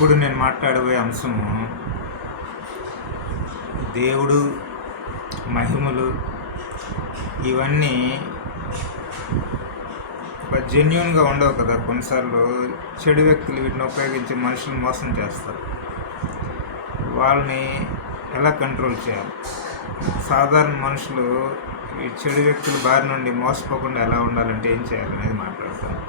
ఇప్పుడు నేను మాట్లాడబోయే అంశము దేవుడు మహిమలు ఇవన్నీ జెన్యున్గా ఉండవు కదా. కొన్నిసార్లు చెడు వ్యక్తులు వీటిని ఉపయోగించి మనుషులను మోసం చేస్తారు. వాళ్ళని ఎలా కంట్రోల్ చేయాలి, సాధారణ మనుషులు ఈ చెడు వ్యక్తుల బారి నుండి మోసపోకుండా ఎలా ఉండాలంటే ఏం చేయాలనేది మాట్లాడతాను.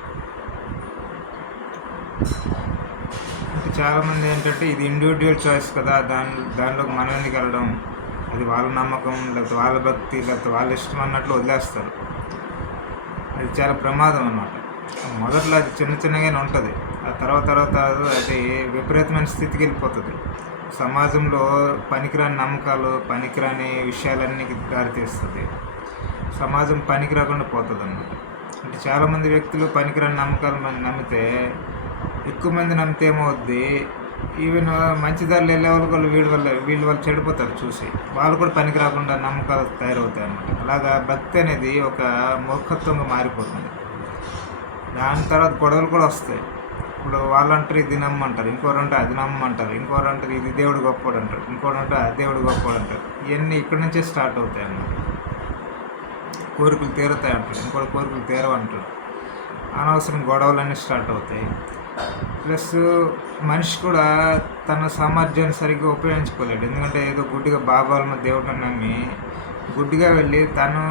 అంటే చాలామంది ఏంటంటే ఇది ఇండివిజువల్ చాయిస్ కదా, దానిలోకి మనం ఎందుకు వెళ్ళడం, అది వాళ్ళ నమ్మకం లేకపోతే వాళ్ళ భక్తి లేకపోతే వాళ్ళ ఇష్టం అన్నట్లు వదిలేస్తారు. అది చాలా ప్రమాదం అన్నమాట. మొదట్లో అది చిన్నగానే ఉంటుంది, ఆ తర్వాత అది విపరీతమైన స్థితికి వెళ్ళిపోతుంది. సమాజంలో పనికిరాని నమ్మకాలు, పనికిరాని విషయాలన్నీ దారితీస్తుంది. సమాజం పనికి రాకుండా పోతుంది అన్నమాట. అంటే చాలామంది వ్యక్తులు పనికిరాని నమ్మకాలు నమ్మితే, ఎక్కువ మంది నమ్మితే ఏమవుద్ది, ఈవెన్ మంచి దారిలో వెళ్ళే వాళ్ళు కూడా వీళ్ళు వాళ్ళు చెడిపోతారు చూసి, వాళ్ళు కూడా పనికి రాకుండా నమ్మకాలు తయారవుతాయి అన్నమాట. అలాగా భక్తి అనేది ఒక మూర్ఖత్వంగా మారిపోతుంది. దాని తర్వాత గొడవలు కూడా వస్తాయి. ఇప్పుడు వాళ్ళు అంటారు ఇది నమ్మంటారు, ఇంకోరు అంటే అది నమ్మంటారు, ఇంకోరు అంటారు ఇది దేవుడు గొప్పోడు అంటారు, ఇంకోటి అంటే అది దేవుడు గొప్పోడు అంటారు. ఇవన్నీ ఇక్కడి నుంచే స్టార్ట్ అవుతాయి అన్నమాట. కోరికలు తీరుతాయి అంటారు, ఇంకోటి కోరికలు తీరవంటారు. అనవసరం గొడవలన్నీ స్టార్ట్ అవుతాయి. ప్లస్ మనిషి కూడా తన సామర్థ్యాన్ని సరిగ్గా ఉపయోగించుకోలేడు. ఎందుకంటే ఏదో గుడ్డిగా బాబాల మీద దేవుడిని నమ్మి గుడ్డిగా వెళ్ళి తను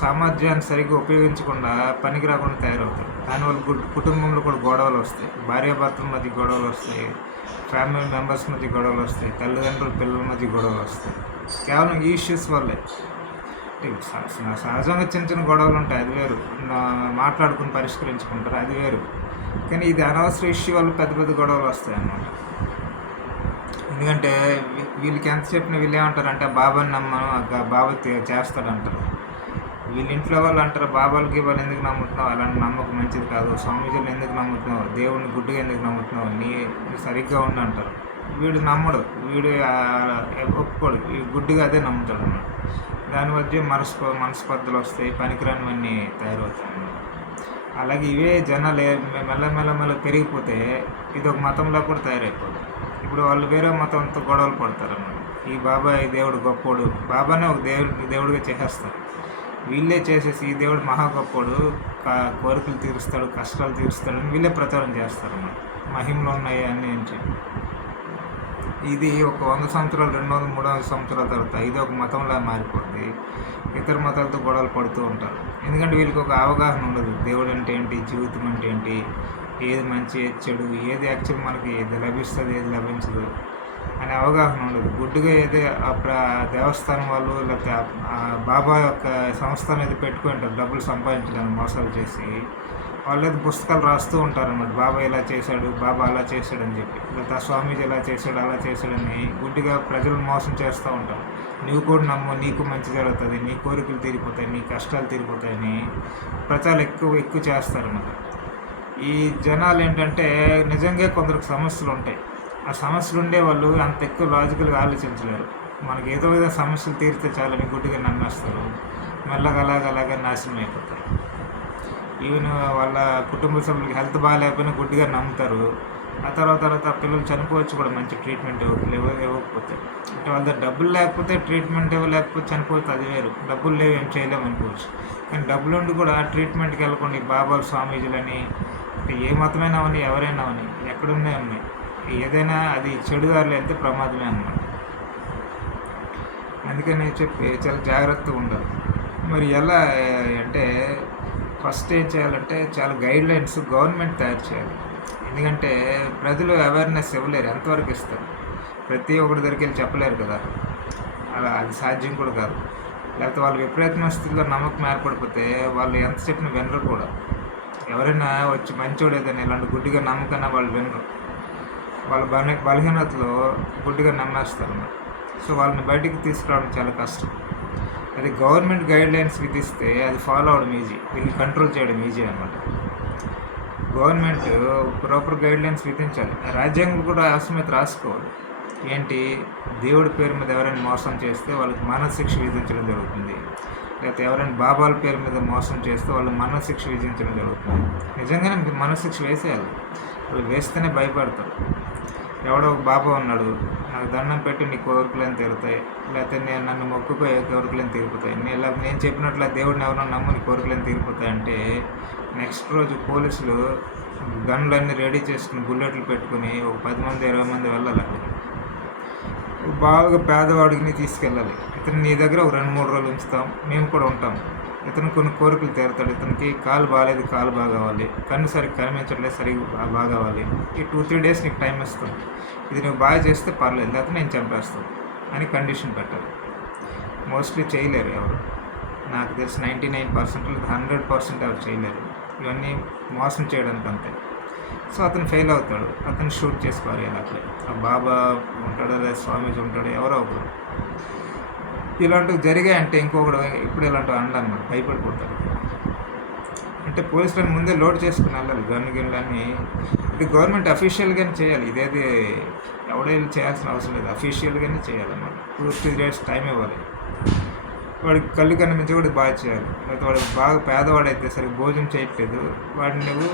సామర్థ్యాన్ని సరిగ్గా ఉపయోగించకుండా పనికి రాకుండా తయారవుతాడు. దానివల్ల కుటుంబంలో కూడా గొడవలు వస్తాయి, భార్యాభర్తల మధ్య గొడవలు వస్తాయి, ఫ్యామిలీ మెంబర్స్ మధ్య గొడవలు వస్తాయి, తల్లిదండ్రుల పిల్లల మధ్య గొడవలు వస్తాయి. కేవలం ఈ ఇష్యూస్ వల్లే. సహజంగా చిన్న గొడవలు ఉంటాయి, అది వేరు, మాట్లాడుకుని పరిష్కరించుకుంటారు, అది వేరు. కానీ ఇది అనవసర ఇష్యూ వల్ల పెద్ద గొడవలు వస్తాయి అన్నమాట. ఎందుకంటే వీళ్ళకి ఎంత చెప్పినా వీళ్ళు ఏమంటారంటే బాబాని నమ్మను, బాబా చేస్తాడంటారు. వీళ్ళ ఇంట్లో వాళ్ళు అంటారు బాబాలకి వాళ్ళు ఎందుకు నమ్ముతున్నావు, అలాంటి నమ్మకం మంచిది కాదు, స్వామీజీలు ఎందుకు నమ్ముతున్నావు, దేవుడిని గుడ్డిగా ఎందుకు నమ్ముతున్నావు, నీ సరిగ్గా ఉండి అంటారు. వీడు నమ్మడు, వీడు ఒప్పుకోడు, ఈ గుడ్డిగా అదే నమ్ముతాడు అన్నమాట. దాని మధ్య మనస్పర్ధలు వస్తాయి, పనికిరానివన్నీ తయారవుతాయి అన్నమాట. అలాగే ఇవే జనాలు మెల్ల పెరిగిపోతే ఇది ఒక మతంలో కూడా తయారైపోతుంది. ఇప్పుడు వాళ్ళు వేరే మతంతో గొడవలు పడతారు అన్నమాట. ఈ బాబాయ్ దేవుడు గొప్పోడు, బాబానే ఒక దేవుడిగా చేసేస్తారు. వీళ్ళే చేసేసి ఈ దేవుడు మహా గొప్పోడు, కోరికలు తీరుస్తాడు, కష్టాలు తీరుస్తాడు అని వీళ్ళే ప్రచారం చేస్తారు అన్నమాట. మహిమలు ఉన్నాయి అన్నీ అని చెప్పి. ఇది ఒక 100 సంవత్సరాలు, 200, 300 సంవత్సరాల తర్వాత ఇది ఒక మతంలా మారిపోతుంది. ఇతర మతాలతో గొడవలు పడుతూ ఉంటారు. ఎందుకంటే వీళ్ళకి ఒక అవగాహన ఉండదు, దేవుడు అంటే ఏంటి, జీవితం అంటే ఏంటి, ఏది మంచి ఏది చెడు, ఏది యాక్చువల్ మనకి ఏది లభిస్తుంది ఏది లభించదు అనే అవగాహన ఉండదు. గుడ్డుగా ఏది దేవస్థానం వాళ్ళు లేకపోతే బాబా యొక్క సంస్థను ఏది పెట్టుకుంటారు డబ్బులు సంపాదించడానికి మోసాలు చేసి, వాళ్ళు ఏదో పుస్తకాలు రాస్తూ ఉంటారన్నమాట. బాబా ఇలా చేశాడు, బాబా అలా చేశాడని చెప్పి, లేకపోతే ఆ స్వామీజీ ఇలా చేశాడు అలా చేశాడని గుడ్డిగా ప్రజలను మోసం చేస్తూ ఉంటారు. నువ్వు కూడా నమ్ము, నీకు మంచి జరుగుతుంది, నీ కోరికలు తీరిపోతాయి, నీ కష్టాలు తీరిపోతాయని ప్రచారం ఎక్కువ చేస్తారన్నమాట. ఈ జనాలు ఏంటంటే నిజంగా కొందరికి సమస్యలు ఉంటాయి, ఆ సమస్యలు ఉండే వాళ్ళు అంత ఎక్కువ లాజికల్గా ఆలోచించలేరు. మనకి ఏదో విధంగా సమస్యలు తీరితే చాలని గుడ్డిగా నమ్మేస్తారు, మెల్లగా అలాగా నాశనం అయిపోతారు. ఈవెన్ వాళ్ళ కుటుంబ సభ్యులకి హెల్త్ బాగాలేకపోయినా గుడ్డిగా నమ్ముతారు. ఆ తర్వాత పిల్లలు చనిపోవచ్చు కూడా మంచి ట్రీట్మెంట్ ఇవ్వకపోతే. అంటే వాళ్ళ దగ్గర డబ్బులు లేకపోతే ట్రీట్మెంట్ ఇవ్వలేకపోతే చనిపోతే అది వేరు, డబ్బులు లేవు ఏం చేయలేము అనుకోవచ్చు. కానీ డబ్బులు ఉండి కూడా ట్రీట్మెంట్కి వెళ్ళకుండా బాబాలు స్వామీజీలని, అంటే ఏ మతమైనా అవని ఎవరైనా అవని ఎక్కడున్నా ఉన్నాయి, ఏదైనా అది చెడు దారిలో వెళ్తే ప్రమాదమే అన్నమాట. అందుకని చెప్పి చాలా జాగ్రత్తగా ఉండాలి. మరి ఎలా అంటే ఫస్ట్ ఏం చేయాలంటే చాలా గైడ్లైన్స్ గవర్నమెంట్ తయారు చేయాలి. ఎందుకంటే ప్రజలు అవేర్నెస్ ఇవ్వలేరు, ఎంతవరకు ఇస్తారు, ప్రతి ఒక్కరి దగ్గరికి వెళ్ళి చెప్పలేరు కదా, అలా అది సాధ్యం కూడా కాదు. లేకపోతే వాళ్ళు విపరీతమైన స్థితిలో నమ్మకం ఏర్పడిపోతే వాళ్ళు ఎంత చెప్పినా వినరు కూడా. ఎవరైనా వచ్చి మంచోడు ఏదైనా ఇలాంటి గుడ్డిగా నమ్మకన్నా వాళ్ళు వినరు, వాళ్ళ బలహీనతలో గుడ్డిగా నమ్మేస్తారు అన్నమాట. సో వాళ్ళని బయటికి తీసుకురావడం చాలా కష్టం. అది గవర్నమెంట్ గైడ్లైన్స్ విధిస్తే అది ఫాలో అవడం ఈజీ, వీళ్ళని కంట్రోల్ చేయడం ఈజీ అన్నమాట. గవర్నమెంట్ ప్రాపర్ గైడ్లైన్స్ విధించాలి. రాజ్యాంగం కూడా అవసరమైతే రాసుకోవాలి. ఏంటి, దేవుడి పేరు మీద ఎవరైనా మోసం చేస్తే వాళ్ళకి మరణశిక్ష విధించడం జరుగుతుంది, లేకపోతే ఎవరైనా బాబాల పేరు మీద మోసం చేస్తే వాళ్ళు మరణశిక్ష విధించడం జరుగుతుంది. నిజంగానే మనశిక్ష వేసేయాలి, వాళ్ళు వేస్తేనే భయపడతారు. ఎవడో ఒక బాబా ఉన్నాడు, నాకు దండం పెట్టి నీ కోరికలను తీరుతాయి, లేకపోతే నేను నన్ను మొక్కుకో కోరికలను తీరుతాయి, నేను చెప్పినట్లు దేవుడిని ఎవరో నమ్ము నీ కోరికలను తీరిపోతాయి అంటే, నెక్స్ట్ రోజు పోలీసులు గన్లన్నీ రెడీ చేసుకుని బుల్లెట్లు పెట్టుకుని ఒక 10 మంది 20 మంది వెళ్ళాలి అక్కడికి. బాగా పేదవాడిని తీసుకెళ్ళాలి. ఇతను నీ దగ్గర ఒక 2-3 రోజులు ఉంచుతాం, మేము కూడా ఉంటాం. ఇతను కొన్ని కోరికలు తీరుతాడు. ఇతనికి కాలు బాగాలేదు, కాలు బాగా అవ్వాలి, కన్ను సరిగ్గా కనిపించట్లేదు, సరిగ్గా బాగా అవ్వాలి. ఈ 2-3 డేస్ నీకు టైం ఇస్తాను, ఇది నువ్వు బాగా చేస్తే పర్లేదు, లేకపోతే నేను చంపేస్తాను అని కండిషన్ పెట్టాలి. మోస్ట్లీ చేయలేరు ఎవరు, నాకు తెలిసి 99% 100% ఎవరు చేయలేరు. ఇవన్నీ మోసం చేయడానికి అంతే. సో అతను ఫెయిల్ అవుతాడు, అతను షూట్ చేసి పారేయాలి అట్లే. ఆ బాబా ఉంటాడో లేదా స్వామీజీ ఉంటాడో ఎవరో ఒకరు. ఇలాంటివి జరిగాయంటే ఇంకొకడు ఇప్పుడు ఇలాంటివి అనమాట, భయపడిపోతాడు. అంటే పోలీసులను ముందే లోడ్ చేసుకుని వెళ్ళాలి గన్నులన్నీ. ఇది గవర్నమెంట్ అఫీషియల్గానే చేయాలి, ఇదేది ఎవడో చేయాల్సిన అవసరం లేదు, అఫీషియల్గానే చేయాలన్నమాట. 2-3 డేస్ టైం ఇవ్వాలి. వాడికి కళ్ళు కనిపించి కూడా బాగా చేయాలి. లేకపోతే వాడు బాగా పేదవాడైతే సరే భోజనం చేయట్లేదు, వాడిని నువ్వు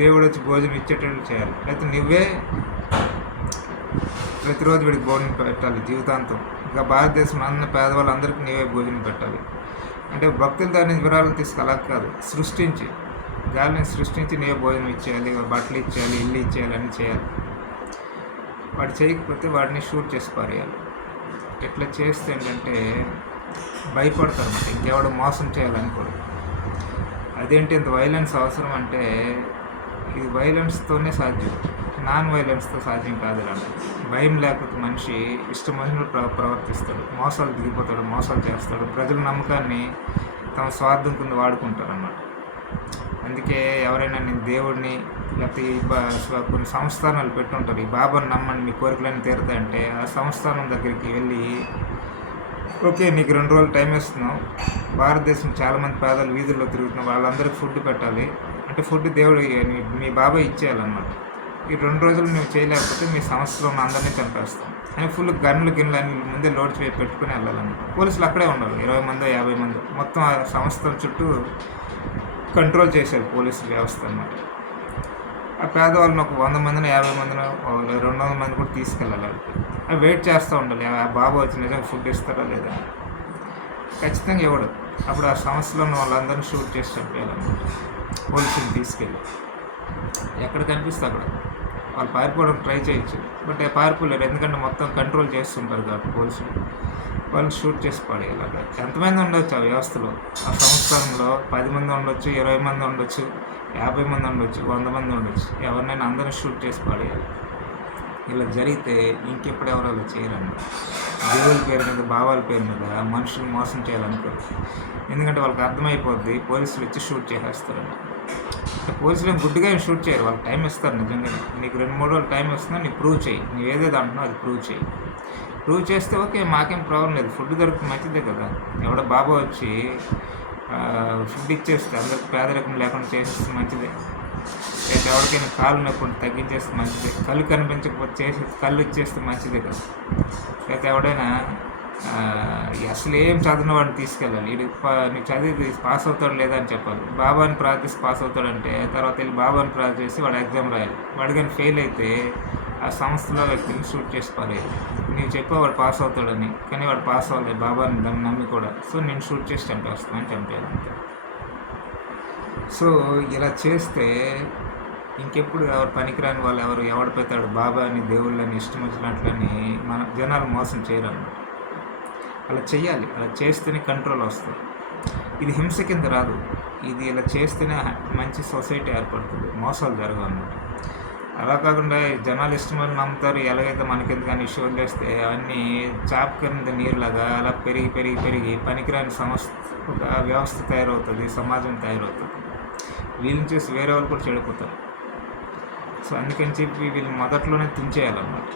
దేవుడు వచ్చి భోజనం ఇచ్చేటట్టు చేయాలి. లేకపోతే నువ్వే ప్రతిరోజు వీడికి భోజనం పెట్టాలి జీవితాంతం. ఇంకా భారతదేశంలో అన్న పేదవాళ్ళందరికీ నీవే భోజనం పెట్టాలి. అంటే భక్తుల దాని వివరాలు తీసుకు కాదు, సృష్టించి గాలిని సృష్టించి నీవే భోజనం ఇచ్చేయాలి, బట్టలు ఇచ్చేయాలి, ఇల్లు ఇచ్చేయాలి, అన్నీ చేయాలి. వాడు చేయకపోతే వాడిని షూట్ చేసి పారేయాలి. ఇట్లా చేస్తే ఏంటంటే భయపడతారు అన్నమాట, ఇంకెవడు మోసం చేయాలనుకోరు. అదేంటి ఇంత వైలెన్స్ అవసరం అంటే, ఇది వైలెన్స్తోనే సాధ్యం, నాన్ వైలెన్స్తో సాధ్యం కాదు. ఇలాంటి భయం లేకపోతే మనిషి ఇష్టమైన ప్రవర్తిస్తాడు, మోసాలు దిగిపోతాడు, మోసాలు చేస్తాడు, ప్రజల నమ్మకాన్ని తమ స్వార్థం కింద వాడుకుంటారు అన్నమాట. అందుకే ఎవరైనా నేను దేవుడిని లేకపోతే కొన్ని సంస్థానాలు పెట్టుంటారు, ఈ బాబాను నమ్మండి మీ కోరికలన్నీ తీరుతాయంటే ఆ సంస్థానం దగ్గరికి వెళ్ళి, ఓకే నీకు 2 రోజులు టైం ఇస్తున్నాం, భారతదేశం చాలామంది పేదలు వీధుల్లో తిరుగుతున్నాం, వాళ్ళందరికీ ఫుడ్ పెట్టాలి అంటే ఫుడ్ దేవుడు మీ బాబాయ్ ఇచ్చేయాలన్నమాట. ఈ 2 రోజులు నువ్వు చేయలేకపోతే మీ సంస్థలో ఉన్న అందరినీ చంపేస్తాం అని ఫుల్ గిన్నెలు అన్ని ముందే లోడ్ చేసి పెట్టుకుని వెళ్ళాలన్నమాట. పోలీసులు అక్కడే ఉండాలి, 20 మందో 50 మందో, మొత్తం ఆ సంస్థల చుట్టూ కంట్రోల్ చేశారు పోలీసు వ్యవస్థ అన్నమాట. ఆ పేదవాళ్ళని ఒక 100 మందిని 50 మందిని 200 మంది కూడా తీసుకెళ్ళాలి. అవి వెయిట్ చేస్తూ ఉండాలి, ఆ బాబా వచ్చి నిజంగా ఫుడ్ ఇస్తారా లేదా. ఖచ్చితంగా ఇవ్వడు. అప్పుడు ఆ సంస్థలో ఉన్న వాళ్ళందరినీ షూట్ చేసి చంపేయాలన్నమాట పోలీసుని తీసుకెళ్ళి. ఎక్కడ కనిపిస్తే అక్కడ వాళ్ళు పారిపోవడానికి ట్రై చేయొచ్చు, బట్ పారిపోలేరు, ఎందుకంటే మొత్తం కంట్రోల్ చేస్తుంటారు కాబట్టి పోలీసులు. వాళ్ళు షూట్ చేసి పడేయాలి. అక్కడ ఎంతమంది ఉండొచ్చు ఆ వ్యవస్థలో, ఆ సంస్థానంలో 10 మంది ఉండొచ్చు, 20 మంది ఉండొచ్చు, 50 మంది ఉండొచ్చు, 100 మంది ఉండొచ్చు, ఎవరినైనా అందరినీ షూట్ చేసి పడేయాలి. ఇలా జరిగితే ఇంకెప్పుడు ఎవరు అలా చేయరండి. దేవుడి పేరు మీద, భావాల పేరు మీద మనుషులు మోసం చేయాలనుకోరు. ఎందుకంటే వాళ్ళకి అర్థమైపోద్ది, పోలీసులు వచ్చి షూట్ చేసేస్తారని. పోలీసులు గుడ్డిగా షూట్ చేయరు, వాళ్ళకి టైం ఇస్తారు. నిజంగా నీకు 2-3 రోజులు టైం ఇస్తున్నా, నీకు ప్రూవ్ చేయి, నువ్వు ఏదేదో అంటున్నావు అది ప్రూవ్ చేయి. ప్రూవ్ చేస్తే ఓకే, మాకేం ప్రాబ్లం లేదు, ఫుడ్ దొరికితే మంచిదే కదా. ఎవడో బాబా వచ్చి ఫుడ్ ఇచ్చేస్తే అందరికి పేదరికం లేకుండా చేసేస్తే మంచిదే. లేదా ఎవరికైనా కాళ్ళు నొప్పి తగ్గించేస్తే మంచిదే, కళ్ళు కనిపించకపోతే చేసి కళ్ళు ఇచ్చేస్తే మంచిదే కదా. లేకపోతే ఎవడైనా అసలు ఏం చదివిన వాడిని తీసుకెళ్ళాలి, నీకు చదివి పాస్ అవుతాడు లేదా అని చెప్పాలి. బాబాని ప్రార్థిస్తే పాస్ అవుతాడంటే తర్వాత వెళ్ళి బాబాని ప్రార్థన చేసి వాడు ఎగ్జామ్ రాయాలి. వాడు కానీ ఫెయిల్ అయితే ఆ సంస్థలో వ్యక్తిని షూట్ చేసుకోలేదు. నేను చెప్పా వాడు పాస్ అవుతాడని, కానీ వాడు పాస్ అవ్వలేదు, బాబాని దాన్ని నమ్మి కూడా. సో నేను షూట్ చేసి చంపేస్తానని చంపాను అంతే. సో ఇలా చేస్తే ఇంకెప్పుడు ఎవరు పనికిరాని వాళ్ళు ఎవడు పెడతాడు బాబా అని, దేవుళ్ళని, ఇష్టం వచ్చినట్లని మన జనాలు మోసం చేయరన్నమాట. అలా చెయ్యాలి, అలా చేస్తేనే కంట్రోల్ వస్తుంది. ఇది హింస కింద రాదు, ఇది ఇలా చేస్తేనే మంచి సొసైటీ ఏర్పడుతుంది, మోసాలు జరగవు అన్నమాట. అలా కాకుండా జనాలు ఇష్టమని నమ్ముతారు, ఎలాగైతే మనకెందుకు కానీ ఇష్యూ వదిలేస్తే అవన్నీ చాప్ కింద నీరులాగా అలా పెరిగి పెరిగి పెరిగి పనికిరాని ఒక వ్యవస్థ తయారవుతుంది, సమాజం తయారవుతుంది. వీళ్ళని చూసి వేరే వాళ్ళు కూడా చెడిపోతారు. సో అందుకని చెప్పి వీళ్ళు మొదట్లోనే తుంచేయాలన్నమాట.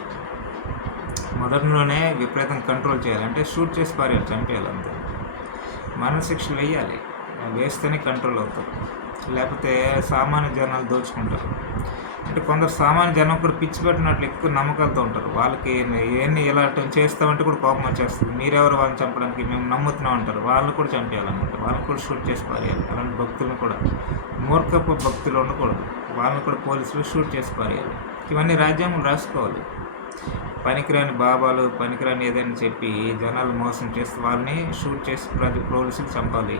మొదట్లోనే విపరీతంగా కంట్రోల్ చేయాలి, అంటే షూట్ చేసి పారేయాలి, చంపేయాలి అంతే. మరణశిక్షలు వేయాలి, వేస్తేనే కంట్రోల్ అవుతారు. లేకపోతే సామాన్య జనాలు దోచుకుంటారు. అంటే కొందరు సామాన్య జనం కూడా పిచ్చి పెట్టినట్లు ఎక్కువ నమ్మకాలతో ఉంటారు. వాళ్ళకి ఏంటి ఇలా చేస్తామంటే కూడా కోపం వచ్చేస్తుంది. మీరెవరు వాళ్ళని చంపడానికి, మేము నమ్ముతున్నాం అంటారు. వాళ్ళని కూడా చంపేయాలన్నమాట, వాళ్ళని కూడా షూట్ చేసి పారేయాలి. అలాంటి భక్తులను కూడా, మూర్ఖపు భక్తులు ఉండకూడదు, వాళ్ళని కూడా పోలీసులు షూట్ చేసి పారేయాలి. ఇవన్నీ రాజ్యాంగం రాసుకోవాలి. పనికిరాని బాబాలు, పనికిరాని ఏదైనా చెప్పి జనాలు మోసం చేస్తే వాళ్ళని షూట్ చేసి పోలీసులు చంపాలి.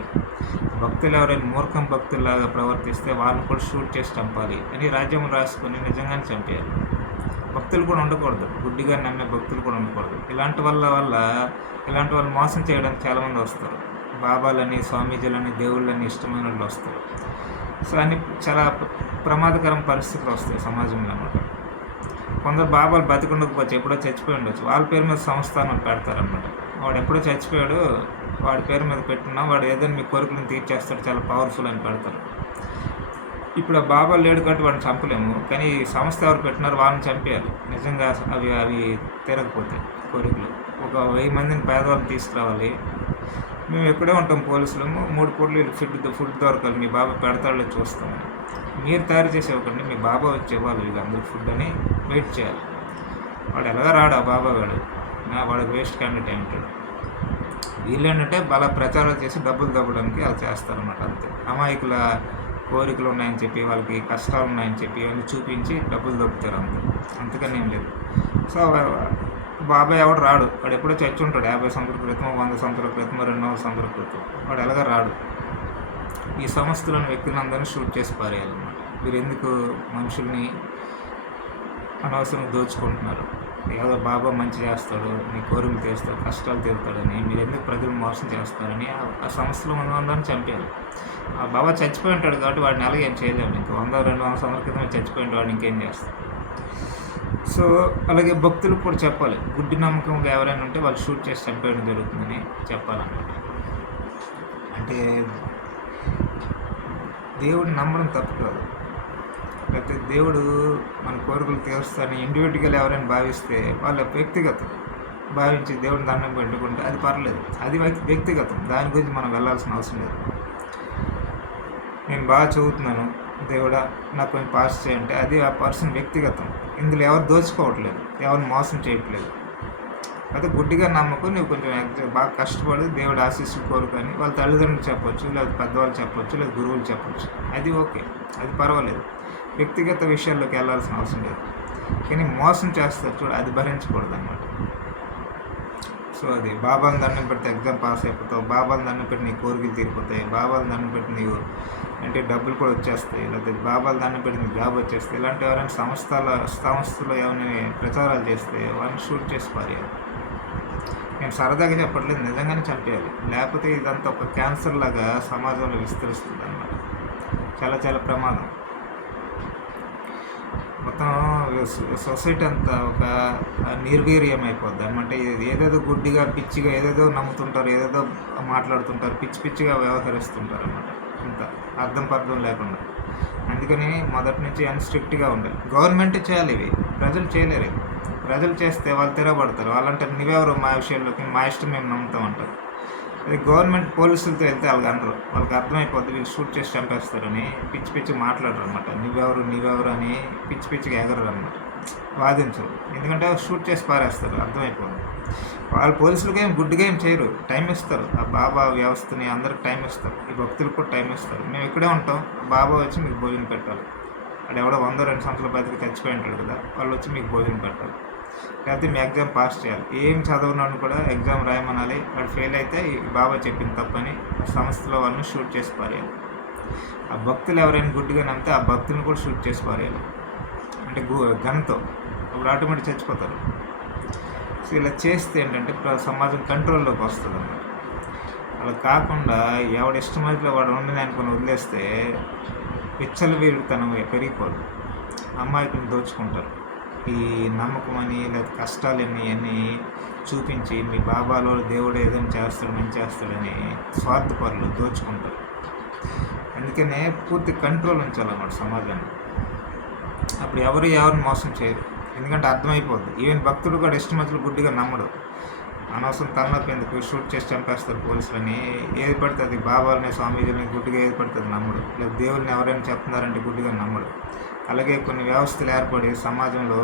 భక్తులు ఎవరైనా మూర్ఖం భక్తుల్లాగా ప్రవర్తిస్తే వాళ్ళని కూడా షూట్ చేసి చంపాలి అని రాజ్యాంగం రాసుకొని నిజంగానే చంపేయాలి. భక్తులు కూడా ఉండకూడదు, గుడ్డిగా నమ్మే భక్తులు కూడా ఉండకూడదు. ఇలాంటి ఇలాంటి వాళ్ళు మోసం చేయడానికి చాలామంది వస్తారు. బాబాలని, స్వామీజీలని, దేవుళ్ళని ఇష్టమైన వాళ్ళు వస్తారు. సో అన్ని చాలా ప్రమాదకరం పరిస్థితులు వస్తాయి సమాజంలో అన్నమాట. కొందరు బాబాలు బతికుండకపోవచ్చు, ఎప్పుడో చచ్చిపోయి ఉండొచ్చు, వాళ్ళ పేరు మీద సంస్థానం పెడతారనమాట. వాడు ఎప్పుడో చచ్చిపోయాడు, వాడి పేరు మీద పెట్టినా వాడు ఏదైనా మీ కోరికలను తీర్చేస్తాడు, చాలా పవర్ఫుల్ అని పెడతారు. ఇప్పుడు ఆ బాబాలు లేడు కాబట్టి వాడిని చంపలేము, కానీ ఈ సంస్థ ఎవరు పెట్టినారో వాళ్ళని చంపేయాలి నిజంగా అవి తీరకపోతే కోరికలు. ఒక 1000 మందిని పేదవాళ్ళని తీసుకురావాలి. మేము ఎక్కడే ఉంటాం పోలీసులము, 3 పూటలు ఫుడ్ దొరకాలి, మీ బాబా పెడతాడో చూస్తాము. మీరు తయారు చేసే ఒకటి మీ బాబా వచ్చి ఇవ్వాలి వీళ్ళందరూ ఫుడ్ అని వెయిట్ చేయాలి. వాడు ఎలాగ రాడు, ఆ బాబా వాడు వేస్ట్ క్యాండిడేట్ ఉంటాడు. వీళ్ళు ఏంటంటే బాగా ప్రచారాలు చేసి డబ్బులు దబ్బడానికి అలా చేస్తారన్నమాట. అంతే. అమాయకుల కోరికలు ఉన్నాయని చెప్పి, వాళ్ళకి కష్టాలు ఉన్నాయని చెప్పి ఇవన్నీ చూపించి డబ్బులు దొబ్బుతారు అంతే, అంతకని ఏం లేదు. సో బాబాయ్ ఎవడు రాడు, వాడు ఎప్పుడో చచ్చి ఉంటాడు 50 సంవత్సరాల క్రితం, 100 సంవత్సరాల క్రితం, 200 సంవత్సరాల క్రితం. వాడు ఎలాగ రాడు. ఈ సంస్థలోని వ్యక్తులందరినీ షూట్ చేసి పారేయాలన్నమాట. మీరు ఎందుకు మనుషుల్ని అనవసరంగా దోచుకుంటున్నారు? ఏదో బాబా మంచి చేస్తాడు, మీ కోరికలు తీస్తాడు, కష్టాలు తీరుతాడని మీరు ఎందుకు ప్రజలు మోసం చేస్తారని ఆ సంస్థలో అందరిని చంపేయాలి. ఆ బాబా చచ్చిపోయి ఉంటాడు కాబట్టి వాడిని అలాగే ఏం చేయలేము. ఇంకా 100-200 సంవత్సరాల క్రితం చచ్చిపోయి వాడు ఇంకేం చేస్తాడు. సో అలాగే భక్తులకు కూడా చెప్పాలి, గుడ్డి నమ్మకంగా ఎవరైనా ఉంటే వాళ్ళు షూట్ చేసి చంపేయడం జరుగుతుందని చెప్పాలన్నమాట. అంటే దేవుడిని నమ్మడం తప్పు కాదు, లేకపోతే దేవుడు మన కోరికలు తీరుస్తారని ఇండివిజువల్గా ఎవరైనా భావిస్తే వాళ్ళ వ్యక్తిగతం భావించి దేవుడిని దండం పెట్టుకుంటే అది పర్లేదు, అది వ్యక్తిగతం. దాని గురించి మనం వెళ్ళాల్సిన అవసరం లేదు. నేను బాగా చదువుతున్నాను, దేవుడా నాకు కొంచెం పాస్ చేయంటే అది ఆ పర్సన్ వ్యక్తిగతం. ఇందులో ఎవరు దోచుకోవట్లేదు, ఎవరు మోసం చేయట్లేదు. అయితే గుడ్డిగా నమ్మకం, నువ్వు కొంచెం బాగా కష్టపడి దేవుడు ఆశీస్సులు కోరుకొని వాళ్ళ తల్లిదండ్రులు చెప్పొచ్చు, లేదా పెద్దవాళ్ళు చెప్పొచ్చు, లేదా గురువులు చెప్పొచ్చు, అది ఓకే, అది పర్వాలేదు. వ్యక్తిగత విషయాల్లోకి వెళ్ళాల్సిన అవసరం లేదు. కానీ మోసం చేస్తారు చూడు, అది భరించకూడదు అన్నమాట. సో అది బాబాని దండం పెడితే ఎగ్జామ్ పాస్ అయిపోతావు, బాబాని దండం పెట్టి నీ కోరికలు తీరిపోతాయి, బాబాని దండం పెట్టి నీవు అంటే డబ్బులు కూడా వచ్చేస్తాయి, లేకపోతే బాబాలు దండం పెట్టి నీకు జాబ్ వచ్చేస్తాయి. ఇలాంటి ఎవరైనా సంస్థలో ఏమైనా ప్రచారాలు చేస్తే వాళ్ళని షూట్ చేసి పారేయాలి. నేను సరదాగా చెప్పట్లేదు, నిజంగానే చంపేయాలి. లేకపోతే ఇదంతా ఒక క్యాన్సర్ లాగా సమాజంలో విస్తరిస్తుంది అన్నమాట. చాలా చాలా ప్రమాదం. మొత్తం సొసైటీ అంతా ఒక నిర్వీర్యం అయిపోద్ది అనమాట. ఏదేదో గుడ్డిగా పిచ్చిగా ఏదేదో నమ్ముతుంటారు, ఏదేదో మాట్లాడుతుంటారు, పిచ్చిగా వ్యవహరిస్తుంటారు అన్నమాట. ఇంత అర్థం లేకుండా. అందుకని మొదటి నుంచి స్ట్రిక్ట్గా ఉండాలి. గవర్నమెంటే చేయాలి, ఇవి ప్రజలు చేయలేరు. ప్రజలు చేస్తే వాళ్ళు తిరగబడతారు. వాళ్ళంటారు నువ్వెవరు మా విషయాల్లోకి, మా ఇష్టం మేము నమ్ముతాం అంటారు. అది గవర్నమెంట్ పోలీసులతో వెళ్తే వాళ్ళకి అనరు, వాళ్ళకి అర్థమైపోద్ది వీళ్ళు షూట్ చేసి చంపేస్తారని. పిచ్చి మాట్లాడరు అనమాట. నీవెవరు అని పిచ్చిగా ఎగరరు అనమాట, వాదించరు. ఎందుకంటే షూట్ చేసి పారేస్తారు, అర్థమైపోతుంది. వాళ్ళు పోలీసులకి ఏం గుడ్డిగా ఏం చేయరు, టైం ఇస్తారు. ఆ బాబా వ్యవస్థని అందరికి టైం ఇస్తారు, ఈ భక్తులకు కూడా టైం ఇస్తారు. మేము ఇక్కడే ఉంటాం, బాబా వచ్చి మీకు భోజనం పెట్టాలి. అది ఎవడో 100-200 సంవత్సరాల బతికి చచ్చిపోయి ఉంటాడు కదా, వాళ్ళు వచ్చి మీకు భోజనం పెట్టాలి. లేకపోతే మీ ఎగ్జామ్ పాస్ చేయాలి. ఏం చదవనని కూడా ఎగ్జామ్ రాయమనాలి. వాడు ఫెయిల్ అయితే బాబా చెప్పింది తప్పని సంస్థలో వాళ్ళని షూట్ చేసి పారేయాలి. ఆ భక్తులు ఎవరైనా గుడ్డిగా నమ్మితే ఆ భక్తులను కూడా షూట్ చేసి పారేయాలి. అంటే గన్తో అప్పుడు ఆటోమేటిక్ చచ్చిపోతారు. సో ఇలా చేస్తే ఏంటంటే సమాజం కంట్రోల్లోకి వస్తుంది అన్నమాట. అలా కాకుండా ఎవడు ఇష్టమైతే వాడు ఉండని అనుకుని వదిలేస్తే పిచ్చలు వీరుతనం పెరిగిపోదు. అమ్మాయిలను దోచుకుంటారు. ఈ నమ్మకం అని లేదా కష్టాలని అన్నీ చూపించి మీ బాబాలో దేవుడు ఏదైనా చేస్తాడు, మంచి చేస్తాడని స్వార్థపరులు దోచుకుంటారు. అందుకనే పూర్తి కంట్రోల్ ఉంచాలన్నమాట సమాజాన్ని. అప్పుడు ఎవరిని మోసం చేయరు, ఎందుకంటే అర్థమైపోద్ది. ఈవెన్ భక్తుడు కూడా ఇష్టమతులు గుడ్డిగా నమ్మడు. అనవసరం తలనొప్పి ఎందుకు, షూట్ చేసి చంపేస్తారు పోలీసులని. ఏది పడుతుంది బాబాలని, స్వామీజీని గుడ్డిగా ఏది పడుతుంది నమ్మడు. లేదా దేవుళ్ళని ఎవరైనా చెప్తున్నారంటే గుడ్డిగా నమ్మడు. అలాగే కొన్ని వ్యవస్థలు ఏర్పడి సమాజంలో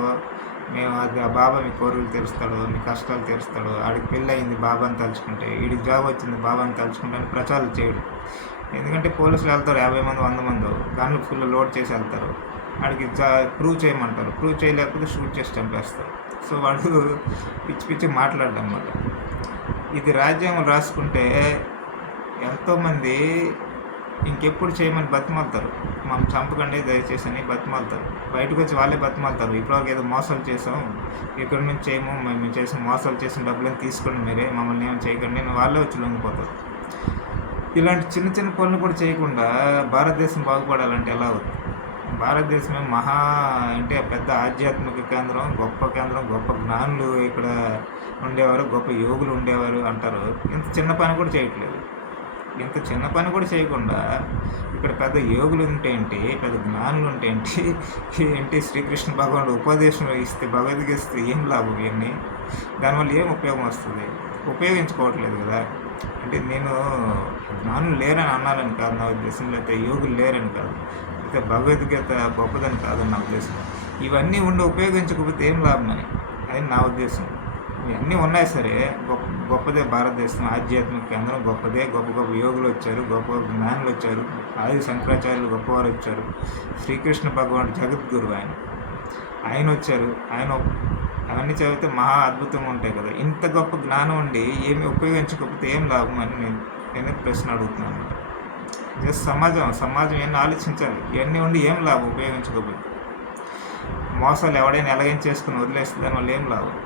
మేము అది ఆ బాబా మీ కోరికలు తీరుస్తాడు, మీ కష్టాలు తీరుస్తాడు, ఆడికి పెళ్ళి అయింది బాబాని తలుచుకుంటే, వీడికి జాబ్ వచ్చింది బాబాని తలుచుకుంటే అని ప్రచారాలు చేయడు. ఎందుకంటే పోలీసులు వెళ్తారు 50 మంది 100 మంది, గన్లు ఫుల్ లోడ్ చేసి వెళ్తారు. వాడికి ప్రూవ్ చేయమంటారు. ప్రూవ్ చేయలేకపోతే షూట్ చేసి చంపేస్తారు. సో వాడు పిచ్చి పిచ్చి మాట్లాడడం అన్నమాట. ఇది రాజ్యాంగం రాసుకుంటే ఎంతోమంది ఇంకెప్పుడు చేయమని బతిమాలుతారు. మనం చంపకండి దయచేసి అని బతిమాలుతారు. బయటకు వచ్చి వాళ్ళే బతిమాలుతారు. ఇప్పటివరకు ఏదో మోసాలు చేసాం, ఇక్కడ నుంచి చేయము, మేము చేసిన మోసాలు చేసిన డబ్బులను తీసుకోండి, మీరే మమ్మల్ని ఏమైనా చేయకండి అని వాళ్ళే వచ్చి లొంగిపోతారు. ఇలాంటి చిన్న చిన్న పనులు కూడా చేయకుండా భారతదేశం బాగుపడాలంటే ఎలా అవుతుంది? భారతదేశమే మహా అంటే పెద్ద ఆధ్యాత్మిక కేంద్రం, గొప్ప జ్ఞానులు ఇక్కడ ఉండేవారు, గొప్ప యోగులు ఉండేవారు అంటారు. ఇంత చిన్న పని కూడా చేయట్లేదు. ఇంత చిన్న పని కూడా చేయకుండా ఇక్కడ పెద్ద యోగులు ఉంటే ఏంటి, పెద్ద జ్ఞానులు ఉంటే ఏంటి, శ్రీకృష్ణ భగవానుడు ఉపదేశం ఇస్తే, భగవద్గీత ఇస్తే ఏం లాభం? ఇవన్నీ దానివల్ల ఏం ఉపయోగం వస్తుంది? ఉపయోగించుకోవట్లేదు కదా. అంటే నేను జ్ఞానులు లేరని అన్నాలని కాదు నా ఉద్దేశం, లేకపోతే యోగులు లేరని కాదు, అయితే భగవద్గీత గొప్పదని కాదు నా ఉద్దేశం. ఇవన్నీ ఉండి ఉపయోగించకపోతే ఏం లాభం అని అది నా ఉద్దేశం. ఇవన్నీ ఉన్నాయి సరే, గొప్పదే భారతదేశం, ఆధ్యాత్మిక కేంద్రం గొప్పదే, గొప్ప యోగులు వచ్చారు, గొప్ప జ్ఞానులు వచ్చారు, ఆది శంకరాచార్యులు గొప్పవారు వచ్చారు, శ్రీకృష్ణ భగవానుడు జగద్గురు ఆయన వచ్చారు. ఆయన అవన్నీ చదివితే మహా అద్భుతంగా ఉంటాయి కదా. ఇంత గొప్ప జ్ఞానం ఉండి ఏమి ఉపయోగించకపోతే ఏం లాభం అని నేను ప్రశ్న అడుగుతున్నాను. జస్ట్ సమాజం ఏమీ ఆలోచించాలి. ఇవన్నీ ఉండి ఏం లాభం ఉపయోగించకపోతే? మోసాలు ఎవడైనా ఎలాగైనా చేసుకుని వదిలేస్తే దానివల్ల ఏం లాభం?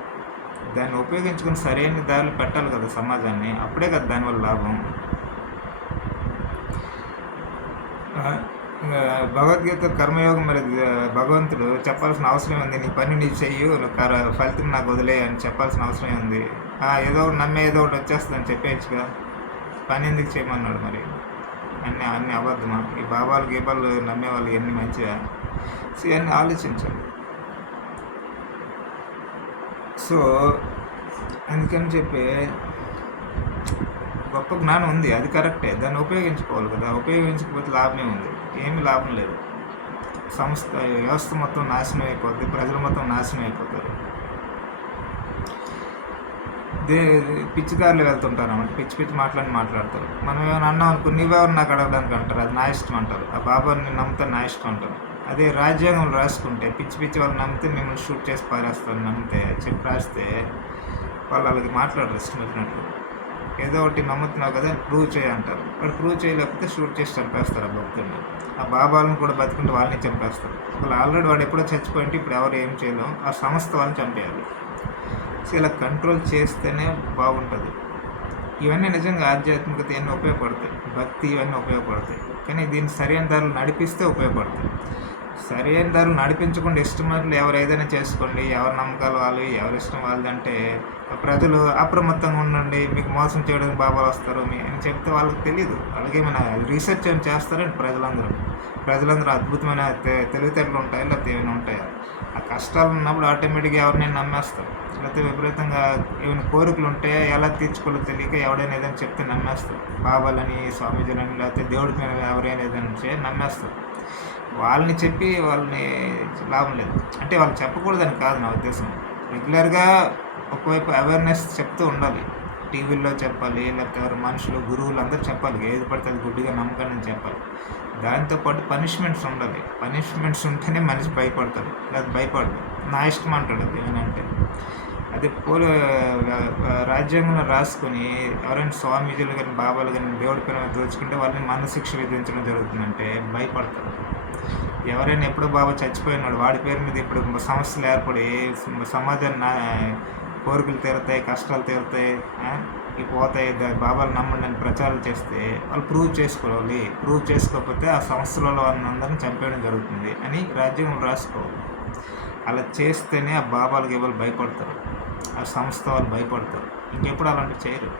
దాన్ని ఉపయోగించుకుని సరైన దారిలో పెట్టాలి కదా సమాజాన్ని, అప్పుడే కదా దానివల్ల లాభం. భగవద్గీత కర్మయోగం మరి భగవంతుడు చెప్పాల్సిన అవసరం ఉంది. నీ పని నీ చెయ్యు, ఫలితం నాకు వదిలే అని చెప్పాల్సిన అవసరం ఉంది. ఏదో ఒకటి నమ్మే ఏదో ఒకటి వచ్చేస్తుందని చెప్పేయచ్చుగా, పని ఎందుకు చేయమన్నాడు మరి? అన్నీ అబద్ధమా? ఈ గీబాలు నమ్మేవాళ్ళు ఎన్ని మంచిగా? సో ఇవన్నీ ఆలోచించాలి. సో అందుకని చెప్పి గొప్ప జ్ఞానం ఉంది, అది కరెక్టే, దాన్ని ఉపయోగించుకోవాలి కదా. ఉపయోగించకపోతే లాభమే ఉంది? ఏమీ లాభం లేదు. వ్యవస్థ మొత్తం నాశనం అయిపోద్ది, ప్రజలు మొత్తం నాశనం అయిపోతారు. పిచ్చిదారులు వెళ్తుంటారు అన్నమాట, పిచ్చి మాట్లాడతారు. మనం ఏమైనా అన్నాం అనుకో, నీవెవరు నాకు అడగడానికి అంటారు, అది నా ఇష్టం అంటారు. ఆ బాబాని నమ్మితే నా ఇష్టం అంటారు. అదే రాజ్యాంగం రాసుకుంటే పిచ్చి వాళ్ళు నమ్మితే మిమ్మల్ని షూట్ చేసి పారేస్తారు, నమ్మితే రాస్తే వాళ్ళు వాళ్ళకి మాట్లాడరు ఇష్టం వచ్చినట్లు. ఏదో ఒకటి నమ్ముతున్నావు కదా ప్రూవ్ చేయంటారు. వాడు ప్రూవ్ చేయలేకపోతే షూట్ చేసి చంపేస్తారు ఆ భక్తుల్ని. ఆ బాబాలను కూడా బతుకుంటే వాళ్ళని చంపేస్తారు. వాళ్ళు ఆల్రెడీ వాడు ఎప్పుడో చచ్చిపోయింటే ఇప్పుడు ఎవరు ఏం చేయలేం, ఆ సంస్థ వాళ్ళని చంపేయాలి. సో ఇలా కంట్రోల్ చేస్తేనే బాగుంటుంది. ఇవన్నీ నిజంగా ఆధ్యాత్మికత ఇవన్నీ ఉపయోగపడతాయి, భక్తి ఇవన్నీ ఉపయోగపడతాయి. కానీ దీన్ని సరైన దారులు నడిపిస్తే ఉపయోగపడతాయి. సరైన దారులు నడిపించకుండా ఇష్టమైనట్లు ఎవరు ఏదైనా చేసుకోండి, ఎవరి నమ్మకాలు వాళ్ళు, ఎవరి ఇష్టం వాళ్ళదంటే ప్రజలు అప్రమత్తంగా ఉండండి, మీకు మోసం చేయడానికి బాబాలు వస్తారు అని చెప్తే వాళ్ళకి తెలియదు. అలాగేమైనా రీసెర్చ్ ఏమైనా చేస్తారండి ప్రజలందరూ అద్భుతమైన తెలివితేటలు ఉంటాయి, లేకపోతే ఏమైనా ఉంటాయా? ఆ కష్టాలు ఉన్నప్పుడు ఆటోమేటిక్గా ఎవరినైనా నమ్మేస్తారు. లేకపోతే విపరీతంగా ఏమైనా కోరికలు ఉంటాయో ఎలా తీర్చుకోవాలో తెలియక ఎవడైనా ఏదైనా చెప్తే నమ్మేస్తారు. బాబాలని, స్వామీజీలని, లేకపోతే దేవుడి మీద ఎవరైనా ఏదైనా నమ్మేస్తారు. వాళ్ళని చెప్పి వాళ్ళని లాభం లేదు. అంటే వాళ్ళు చెప్పకూడదని కాదు నా ఉద్దేశం. రెగ్యులర్గా ఒకవైపు అవేర్నెస్ చెప్తూ ఉండాలి, టీవీల్లో చెప్పాలి, లేకపోతే ఎవరు మనుషులు, గురువులు అందరూ చెప్పాలి, ఏది పడితే అది గుడ్డిగా నమ్మకాన్ని చెప్పాలి. దాంతోపాటు పనిష్మెంట్స్ ఉండాలి. పనిష్మెంట్స్ ఉంటేనే మనిషి భయపడతాడు, లేదా భయపడదు, నా ఇష్టం అంటాడు. అది ఏమంటే అదే రాజ్యాంగంలో రాసుకొని ఎవరైనా స్వామీజీలు కానీ, బాబాలు కానీ దేవుడి పేరు దోచుకుంటే వాళ్ళని మనశిక్ష విధించడం జరుగుతుందంటే భయపడతారు. ఎవరైనా ఎప్పుడో బాబా చచ్చిపోయినాడు, వాడి పేరు మీద ఇప్పుడు సమస్యలు ఏర్పడి సమాజాన్ని కోరికలు తీరుతాయి, కష్టాలు తీరుతాయి, ఇవి పోతాయి, బాబాలు నమ్మండి అని ప్రచారం చేస్తే వాళ్ళు ప్రూవ్ చేసుకోవాలి. ప్రూవ్ చేసుకోకపోతే ఆ సంస్థలలో వాళ్ళందరినీ చంపేయడం జరుగుతుంది అని రాజ్యాంగం రాసుకోవాలి. అలా చేస్తేనే ఆ బాబాలకి ఎవరు భయపడతారు, ఆ సంస్థ వాళ్ళు భయపడతారు. ఇంకెప్పుడు అలాంటివి చేయరు.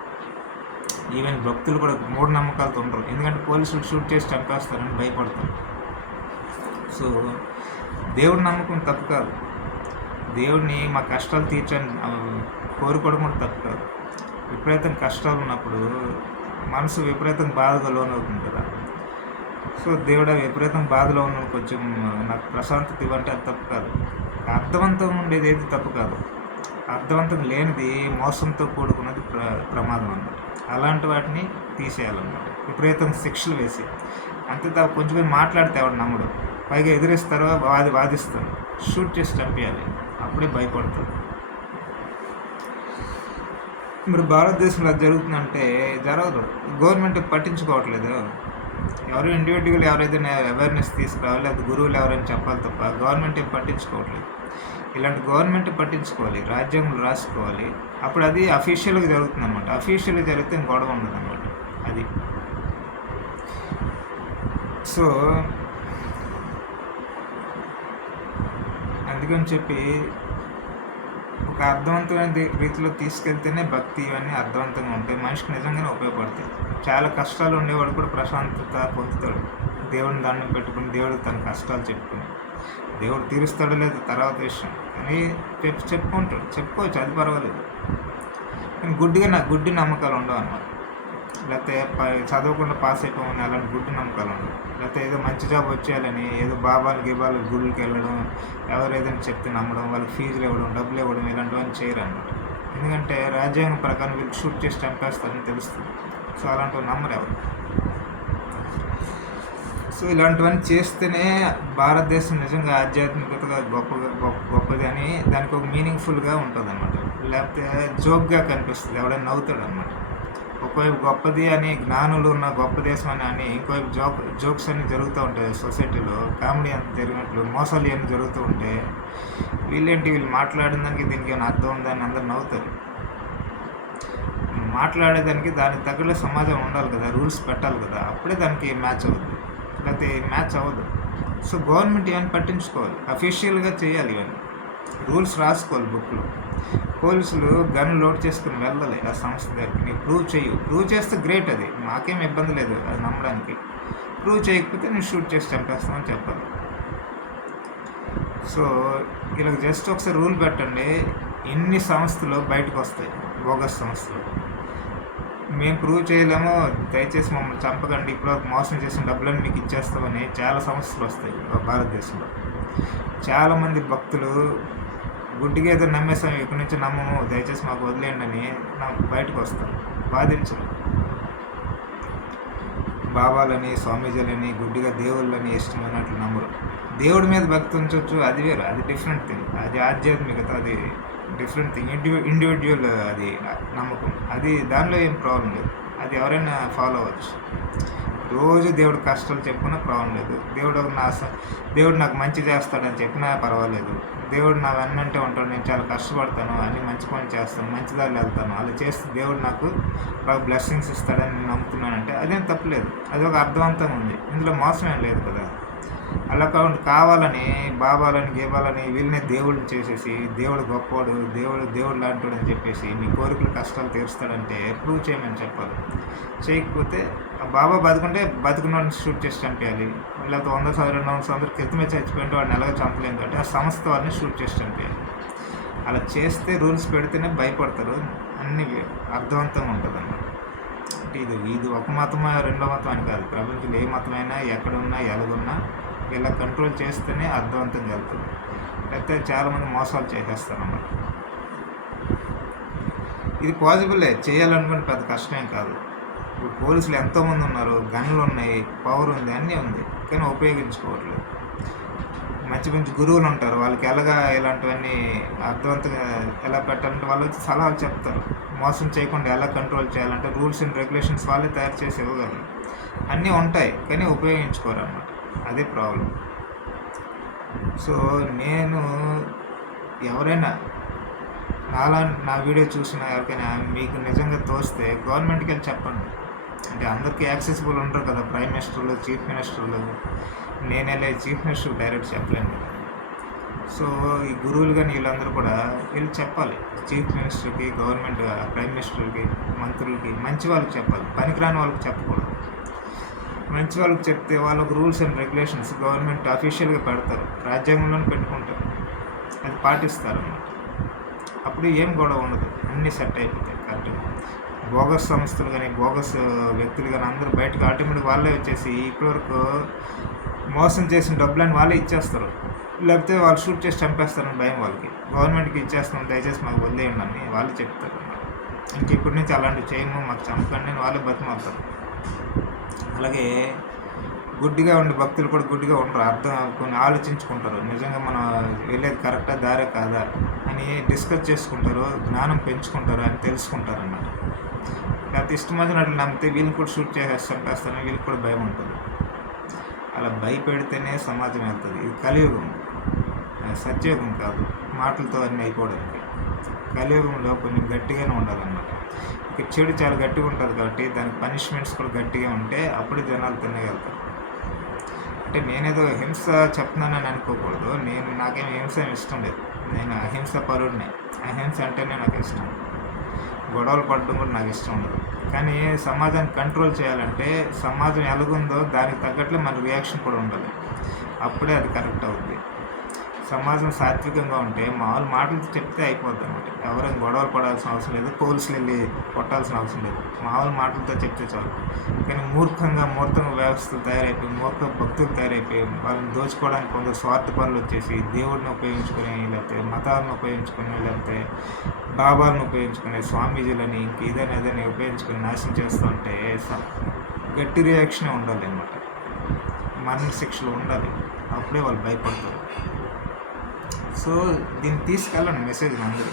ఈవెన్ భక్తులు కూడా మూఢనమ్మకాలతో ఉండరు, ఎందుకంటే పోలీసులు షూట్ చేసి చంపేస్తారని భయపడతారు. సో దేవుడి నమ్మకం తప్పు కాదు, దేవుడిని మా కష్టాలు తీర్చని కోరుకోవడం కూడా తప్పు కాదు. విపరీతంగా కష్టాలు ఉన్నప్పుడు మనసు విపరీతంగా బాధగా లోనవుతుంది కదా. సో దేవుడు విపరీతంగా బాధలో ఉన్న కొంచెం నాకు ప్రశాంతత ఇవ్వంటే అది తప్పు కాదు. అర్థవంతంగా ఉండేది ఏది తప్పు కాదు. అర్థవంతంగా లేనిది మోసంతో కూడుకున్నది ప్రమాదం అన్నమాట. అలాంటి వాటిని తీసేయాలన్నమాట, విపరీతంగా శిక్షలు వేసి. అంతే కొంచెం మాట్లాడితే ఎవడు నమ్ముడు. పైగా ఎదిరిస్తారు, వాదిస్తారు. షూట్ చేసి చంపేయాలి, అప్పుడే భయపడతారు. మరి భారతదేశంలో అది జరుగుతుందంటే జరగదు. గవర్నమెంట్ పట్టించుకోవట్లేదు. ఎవరు ఇండివిజువల్ ఎవరైతే అవేర్నెస్ తీసుకురావాలి, అది గురువులు ఎవరైనా చెప్పాలి తప్ప గవర్నమెంట్ ఏం పట్టించుకోవట్లేదు. ఇలాంటి గవర్నమెంట్ పట్టించుకోవాలి, రాజ్యాంగం రాసుకోవాలి. అప్పుడు అది అఫీషియల్గా జరుగుతుంది అనమాట. అఫీషియల్గా జరిగితే గొడవ ఉండదు అనమాట. అది సో అందుకని చెప్పి ఒక అర్థవంతమైన రీతిలో తీసుకెళ్తేనే భక్తి ఇవన్నీ అర్థవంతంగా ఉంటాయి, మనిషికి నిజంగానే ఉపయోగపడతాయి. చాలా కష్టాలు ఉండేవాడు కూడా ప్రశాంతత పొందుతాడు. దేవుడిని దండం పెట్టుకుని, దేవుడికి తన కష్టాలు చెప్పుకుని, దేవుడు తీరుస్తాడో లేదు తర్వాత విషయం, కానీ చెప్పుకోవచ్చు, అది పర్వాలేదు. కానీ గుడ్డి నమ్మకాలు ఉండవు అన్నమాట. లేకపోతే చదవకుండా పాస్ అయిపోమని అలాంటి గుడ్డి నమ్మకాలు ఉండవు. లేకపోతే ఏదో మంచి జాబ్ వచ్చేయాలని ఏదో గిబాలు గుళ్ళకి వెళ్ళడం, ఎవరు ఏదైనా చెప్తే నమ్మడం, వాళ్ళకి ఫీజులు ఇవ్వడం, డబ్బులు ఇవ్వడం, ఇలాంటివన్నీ చేయరు అన్నమాట. ఎందుకంటే రాజ్యాంగం ప్రకారం వీళ్ళు షూట్ చేసి చంపేస్తారని తెలుస్తుంది. సో అలాంటివి నమ్మరు ఎవరు. సో ఇలాంటివన్నీ చేస్తేనే భారతదేశం నిజంగా ఆధ్యాత్మికతగా గొప్పది అని దానికి ఒక మీనింగ్ఫుల్గా ఉంటుంది అన్నమాట. లేకపోతే జోక్గా కనిపిస్తుంది, ఎవడైనా నవ్వుతాడు అన్నమాట. ఒకవైపు గొప్పది అని జ్ఞానులు ఉన్న గొప్ప దేశం అని ఇంకోవైపు జోక్స్ అన్నీ జరుగుతూ ఉంటాయి సొసైటీలో, కామెడీ అంత జరిగినట్లు మోసాలు అన్నీ జరుగుతూ ఉంటే వీళ్ళు మాట్లాడిన దానికి దీనికి ఏమైనా అర్థం ఉందని అందరు నవ్వుతారు. మాట్లాడేదానికి దానికి తగ్గట్టు సమాజం ఉండాలి కదా, రూల్స్ పెట్టాలి కదా, అప్పుడే దానికి మ్యాచ్ అవుతుంది, లేకపోతే మ్యాచ్ అవ్వదు. సో గవర్నమెంట్ ఇవన్నీ పట్టించుకోవాలి, అఫీషియల్గా చేయాలి, ఇవన్నీ రూల్స్ రాసుకోవాలి బుక్లో. పోలీసులు గన్ లోడ్ చేసుకుని వెళ్ళాలి ఆ సంస్థ దగ్గరికి. నీకు ప్రూవ్ చేస్తే గ్రేట్, అది మాకేం ఇబ్బంది లేదు అది నమ్మడానికి. ప్రూవ్ చేయకపోతే నేను షూట్ చేసి చంపేస్తామని చెప్పాలి. సో ఇలా జస్ట్ ఒకసారి రూల్ పెట్టండి, ఎన్ని సంస్థలు బయటకు వస్తాయి, బోగస్ సంస్థలు. మేము ప్రూవ్ చేయలేమో, దయచేసి మమ్మల్ని చంపకండి, ఇప్పుడు మోసం చేసిన డబ్బులను మీకు ఇచ్చేస్తామని చాలా సంస్థలు వస్తాయి భారతదేశంలో. చాలామంది భక్తులు గుడ్డిగా ఏదో నమ్మేస్తాం, ఇక్కడి నుంచి నమ్మము, దయచేసి మాకు వదిలేయండి అని నాకు బయటకు వస్తారు, బాధించరు. బాబాలని, స్వామీజీలని, గుడ్డిగా దేవుళ్ళని ఇష్టమైనట్లు నమ్మరు. దేవుడి మీద భక్తి ఉంచవచ్చు, అది వేరు, అది డిఫరెంట్ థింగ్, అది ఆధ్యాత్మికత, అది డిఫరెంట్ థింగ్. ఇండివిజువల్ అది నమ్మకం, అది దానిలో ఏం ప్రాబ్లం లేదు, అది ఎవరైనా ఫాలో అవ్వచ్చు. రోజు దేవుడు కష్టాలు చెప్పుకున్నా ప్రాబ్లం లేదు, దేవుడు నాకు మంచి చేస్తాడని చెప్పినా పర్వాలేదు, దేవుడు నా వెన్నంటే ఉంటాడు, నేను చాలా కష్టపడతాను అని మంచి పని చేస్తాను, మంచి దారిలో వెళ్తాను, అలా చేస్తే దేవుడు నాకు బాగా బ్లెస్సింగ్స్ ఇస్తాడని నేను నమ్ముతున్నానంటే అదేం తప్పలేదు, అది ఒక అర్థవంతంగా ఉంది, ఇందులో మోసం ఏం లేదు కదా. అలా కావాలని బాబాలని గేబాలని వీళ్ళనే దేవుడిని చేసేసి దేవుడు గొప్పవాడు, దేవుడు లాంటివాడు అని చెప్పేసి నీ కోరికలు కష్టాలు తీరుస్తాడంటే ప్రూవ్ చేయమని చెప్పాలి. చేయకపోతే బాబా బతుకుంటే బతుకున్నవాడిని షూట్ చేసి చంపేయాలి, లేకపోతే 100 సంవత్సరాలు 200 సంవత్సరాల క్రితమే చచ్చిపోయింటే వాడిని ఎలాగో చంపలేము కాబట్టి ఆ సంస్థ వారిని షూట్ చేసి చంపేయాలి. అలా చేస్తే రూల్స్ పెడితేనే భయపడతారు, అన్ని అర్థవంతంగా ఉంటుంది అన్నమాట. అంటే ఇది ఒక మతమా రెండో మతం అని కాదు, ప్రపంచంలో ఏ మతమైనా ఎక్కడున్నా ఎలాగున్నా ఇలా కంట్రోల్ చేస్తేనే అర్థవంతంగా వెళ్తుంది. లేకపోతే చాలామంది మోసాలు చేసేస్తారు అన్నమాట. ఇది పాసిబులే, చేయాలనుకుంటే పెద్ద కష్టమేం కాదు. ఇప్పుడు పోలీసులు ఎంతోమంది ఉన్నారు, గన్నులు ఉన్నాయి, పవర్ ఉంది, అన్నీ ఉంది, కానీ ఉపయోగించుకోవట్లేదు. మంచి గురువులు ఉంటారు, వాళ్ళకి ఎలాగా ఇలాంటివన్నీ అర్థవంతంగా ఎలా పెట్టాలంటే వాళ్ళు వచ్చి సలహాలు చెప్తారు. మోసం చేయకుండా ఎలా కంట్రోల్ చేయాలంటే రూల్స్ అండ్ రెగ్యులేషన్స్ వాళ్ళే తయారు చేసి ఇవ్వగలరు. అన్నీ ఉంటాయి కానీ ఉపయోగించుకోరు అన్నమాట, అదే ప్రాబ్లం. సో నేను ఎవరైనా నా వీడియో చూసిన ఎవరికైనా మీకు నిజంగా తోస్తే గవర్నమెంట్కి వెళ్ళి చెప్పండి. అంటే అందరికీ యాక్సెసిబుల్ ఉంటారు కదా, ప్రైమ్ మినిస్టర్లు, చీఫ్ మినిస్టర్లు. నేనే చీఫ్ మినిస్టర్ డైరెక్ట్ చెప్పలేను కదా. సో ఈ గురువులు కానీ వీళ్ళందరూ కూడా వీళ్ళు చెప్పాలి, చీఫ్ మినిస్టర్కి, గవర్నమెంట్ ప్రైమ్ మినిస్టర్కి, మంత్రులకి, మంచి వాళ్ళకి చెప్పాలి, పనికిరాని వాళ్ళకి చెప్పకూడదు. మంచి వాళ్ళకి చెప్తే వాళ్ళకు రూల్స్ అండ్ రెగ్యులేషన్స్ గవర్నమెంట్ అఫీషియల్గా పెడతారు, రాజ్యాంగంలోనే పెట్టుకుంటారు, అది పాటిస్తారు అన్నమాట. అప్పుడు ఏం గొడవ ఉండదు, అన్నీ సెట్ అయిపోతాయి కరెక్ట్గా. బోగస్ సంస్థలు కానీ బోగస్ వ్యక్తులు కానీ అందరూ బయటకు ఆటోమేటిక్ వాళ్ళే వచ్చేసి ఇప్పటివరకు మోసం చేసిన డబ్బులని వాళ్ళే ఇచ్చేస్తారు, లేకపోతే వాళ్ళు షూట్ చేసి చంపేస్తారని భయం వాళ్ళకి. గవర్నమెంట్కి ఇచ్చేస్తాం, దయచేసి మాకు వదిలేయండి అని వాళ్ళు చెప్తారు. ఇంక ఇప్పటి నుంచి అలాంటివి చేయము, మాకు చంపకండి అని వాళ్ళే బతిమాలుతారు. అలాగే గుడ్డిగా ఉండే భక్తులు కూడా గుడ్డిగా ఉండరు. కొన్ని ఆలోచించుకుంటారు. నిజంగా మనం వెళ్ళేది కరెక్టా దారే కాదా అని డిస్కస్ చేసుకుంటారు. జ్ఞానం పెంచుకుంటారు అని తెలుసుకుంటారన్నమాట. లేకపోతే ఇష్టం వచ్చినట్లు నమ్మితే వీళ్ళని కూడా షూట్ చంపేస్తారని వీళ్ళకి కూడా భయం ఉంటుంది. అలా భయపెడితేనే సమాజం వెళ్తుంది. ఇది కలియుగం, సత్యయుగం కాదు. మాటలతో అన్నీ అయిపోవడానికి. కలియుగంలో కొంచెం గట్టిగానే ఉండాలన్నమాట. ఇక చెడు చాలా గట్టిగా ఉంటుంది కాబట్టి దానికి పనిష్మెంట్స్ కూడా గట్టిగా ఉంటే అప్పుడు జనాలు తినగలుగుతారు. అంటే నేనేదో హింస చెప్తున్నానని అనుకోకూడదు. నాకేం హింస ఇష్టం లేదు. నేను అహింస పరుడిని. అహింస అంటేనే నాకు ఇష్టం. గొడవలు పడడం కూడా నాకు ఇష్టం ఉండదు. కానీ సమాజాన్ని కంట్రోల్ చేయాలంటే సమాజం ఎలాగుందో దానికి తగ్గట్లే మన రియాక్షన్ కూడా ఉండాలి. అప్పుడే అది కరెక్ట్ అవుద్ది. సమాజం సాత్వికంగా ఉంటే మామూలు మాటలతో చెప్తే అయిపోద్ది అనమాట. ఎవరైనా గొడవలు పడాల్సిన అవసరం లేదు, పోలీసులు వెళ్ళి కొట్టాల్సిన అవసరం లేదు. మామూలు మాటలతో చెప్తే చాలు. కానీ మూర్ఖంగా వ్యవస్థలు తయారైపోయి, మూర్ఖ భక్తులు తయారైపోయి వాళ్ళని దోచుకోవడానికి కొందరు స్వార్థ పనులు వచ్చేసి దేవుడిని ఉపయోగించుకొని, లేకపోతే మతాలను ఉపయోగించుకొని, లేకపోతే బాబాలను ఉపయోగించుకొని, స్వామీజీలని ఇంక ఏదైనా ఉపయోగించుకొని నాశనం చేస్తుంటే గట్టి రియాక్షనే ఉండాలి అన్నమాట. మరణ శిక్షలు ఉండాలి. అప్పుడే వాళ్ళు భయపడతారు. సో దీన్ని తీసుకెళ్ళండి మెసేజ్ అందరూ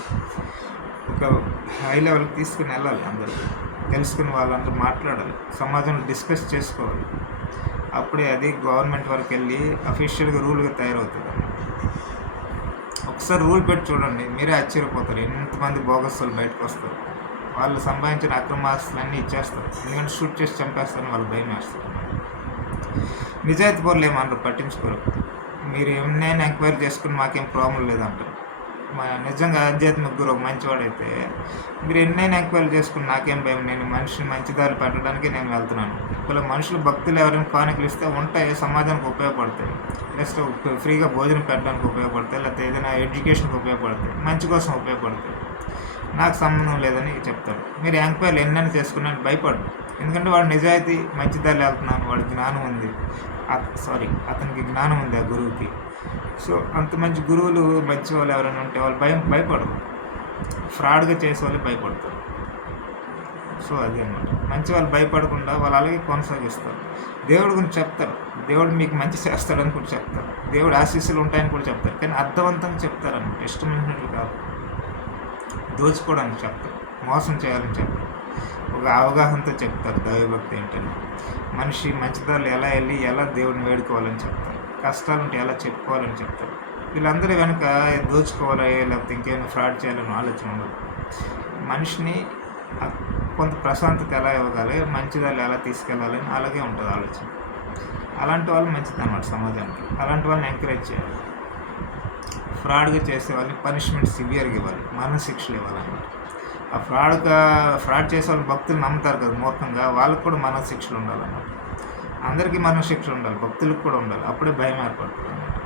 ఒక హై లెవెల్కి తీసుకుని వెళ్ళాలి. అందరూ తెలుసుకుని వాళ్ళందరూ మాట్లాడాలి, సమాజంలో డిస్కస్ చేసుకోవాలి. అప్పుడే అది గవర్నమెంట్ వరకు వెళ్ళి అఫీషియల్గా రూల్గా తయారవుతుంది అన్నమాట. ఒకసారి రూల్ పెట్టి చూడండి, మీరే ఆశ్చర్యపోతారు. ఎంతమంది బోగస్తులు బయటకు వస్తారు. వాళ్ళు సంపాదించిన అక్రమాస్తులన్నీ ఇచ్చేస్తారు. ఎందుకంటే షూట్ చేసి చంపేస్తారని వాళ్ళు భయం వేస్తారు. నిజాయితీ పనులు ఏమన్నారు, పట్టించుకోరు. మీరు ఏమైనా ఎంక్వైరీ చేసుకుని మాకేం ప్రాబ్లం లేదంటారు. నిజంగా ఆధ్యాత్మిక గురువు మంచివాడైతే మీరు ఎన్నైనా ఎంక్వైరీ చేసుకుని నాకేం భయం, నేను మనిషిని మంచి దారి పెట్టడానికి నేను వెళ్తున్నాను. ఇలా మనుషులు భక్తులు ఎవరైనా కానుకలు ఇస్తే ఉంటాయి, సమాజానికి ఉపయోగపడతాయి. నెక్స్ట్ ఫ్రీగా భోజనం పెట్టడానికి ఉపయోగపడతాయి, లేకపోతే ఏదైనా ఎడ్యుకేషన్కి ఉపయోగపడతాయి, మంచి కోసం ఉపయోగపడతాయి. నాకు సంబంధం లేదని చెప్తాడు. మీరు ఎంక్వైరీ ఎన్నైనా చేసుకున్నాను భయపడు. ఎందుకంటే వాడు నిజాయితీ మంచి దారి వెళ్తున్నాను, వాడికి జ్ఞానం ఉంది. అతనికి జ్ఞానం ఉంది ఆ గురువుకి. సో అంత మంచి గురువులు మంచి వాళ్ళు ఎవరైనా ఉంటే వాళ్ళు భయపడరు. ఫ్రాడ్గా చేసే వాళ్ళు భయపడతారు. సో అది అన్నమాట. మంచి వాళ్ళు భయపడకుండా వాళ్ళు అలాగే కొనసాగిస్తారు. దేవుడి గురించి చెప్తారు, దేవుడు మీకు మంచి చేస్తాడని కూడా చెప్తారు, దేవుడు ఆశీస్సులు ఉంటాయని కూడా చెప్తారు. కానీ అర్థవంతంగా చెప్తారన్నమాట. ఇష్టమైనట్లు కాదు, దోచుకోవడానికి చెప్తారు, మోసం చేయాలని చెప్తారు, ఒక అవగాహనతో చెప్తారు దైవభక్తి ఏంటని. మనిషి మంచిదారులు ఎలా వెళ్ళి ఎలా దేవుడిని వేడుకోవాలని చెప్తారు, కష్టాలు ఉంటే ఎలా చెప్పుకోవాలని చెప్తారు. వీళ్ళందరూ వెనుక దోచుకోవాలి లేకపోతే ఇంకేమైనా ఫ్రాడ్ చేయాలని ఆలోచన ఉండదు. మనిషిని కొంత ప్రశాంతత ఎలా ఇవ్వగాలి, మంచిదారులు ఎలా తీసుకెళ్ళాలని అలాగే ఉంటుంది ఆలోచన. అలాంటి వాళ్ళు మంచిది అన్నమాట సమాజానికి. అలాంటి వాళ్ళని ఎంకరేజ్ చేయాలి. ఫ్రాడ్గా చేసే వాళ్ళని పనిష్మెంట్ సివియర్గా ఇవ్వాలి, మరణ శిక్షలు ఇవ్వాలన్నమాట. ఆ ఫ్రాడ్ చేసే వాళ్ళు భక్తులు నమ్ముతారు కదా మూర్ఖంగా, వాళ్ళకు కూడా మరణ శిక్షలు ఉండాలన్నమాట. అందరికీ మరణ శిక్షలు ఉండాలి, భక్తులకు కూడా ఉండాలి. అప్పుడే భయం ఏర్పడుతుంది అన్నమాట.